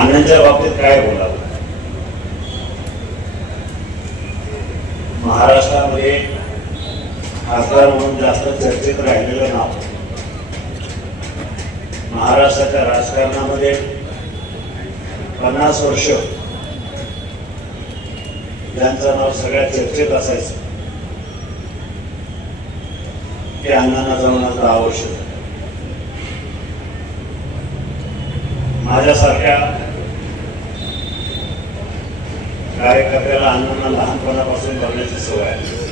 आनंदच्या बाबतीत काय बोलावं महाराष्ट्रामध्ये खासदार म्हणून जास्त चर्चेत राहिलेलं नाव. महाराष्ट्राच्या राजकारणामध्ये पन्नास वर्ष ज्यांचं नाव सगळ्या चर्चेत असायचं ते अण्णांना जमणं आवश्यक. माझ्यासारख्या कार्यकर्त्याला अण्णांना लहानपणापासून बघण्याची सवय आहे.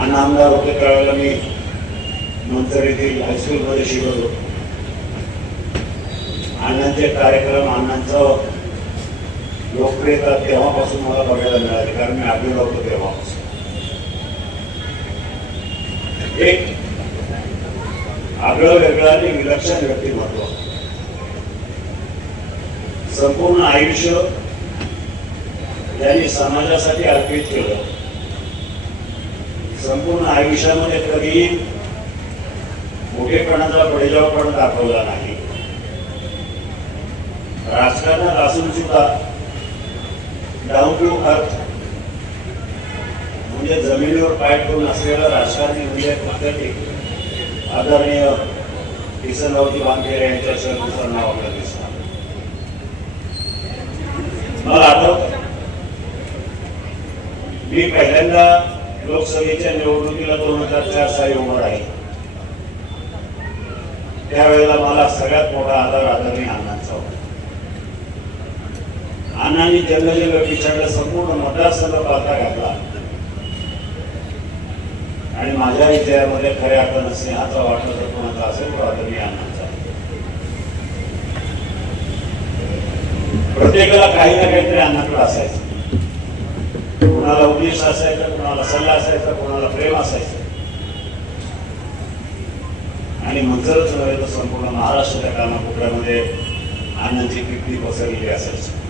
अण्णा आमदार होते त्यावेळेला मी नंतर येथील हायस्कूलमध्ये शिकत होतो अण्णांचे कार्यक्रम अण्णांचं लोकप्रियता तेव्हापासून मला बघायला मिळाली कारण मी आढळलो होतो तेव्हापासून. एक आगळं वेगळं आणि विलक्षण व्यक्तिमत्व. संपूर्ण आयुष्य त्यांनी समाजासाठी अर्पित केलं. संपूर्ण आयुष्यामध्ये कधी मोठेपणाचा बडेजावपणा दाखवला नाही. राजकारणात असून सुद्धा डाऊन टू अर्थ म्हणजे जमिनीवर पाय ठेवून असलेलं राजकारणी म्हणजे पद्धती आदरणीय किसनरावजी वानखेडे यांच्या दुसरं नाव आपल्याला दिसणार मला आठवत मी पहिल्यांदा लोकसभेच्या निवडणुकीला दोन हजार चार साली उभं आहे त्यावेळेला मला सगळ्यात मोठा आधार आदरणीय अण्णांचा होता. अण्णांनी जन्मजन्म पिछाडला संपूर्ण मतदारसंघ पालथा घातला. आणि माझ्या विचारामध्ये खऱ्या अर्थानं स्नेहाचा वाटत कोणाचा असेल तो आदरणीय अण्णांचा. प्रत्येकाला काही ना काहीतरी अन्नाकडं असायचं. कोणाला उपदेश असायचा कोणाला सल्ला असायचा कोणाला प्रेम असायचं. आणि मंजरच नव्हे तर संपूर्ण महाराष्ट्राच्या कानाकोपऱ्यामध्ये अन्नाची कीर्ती पसरलेली असायची.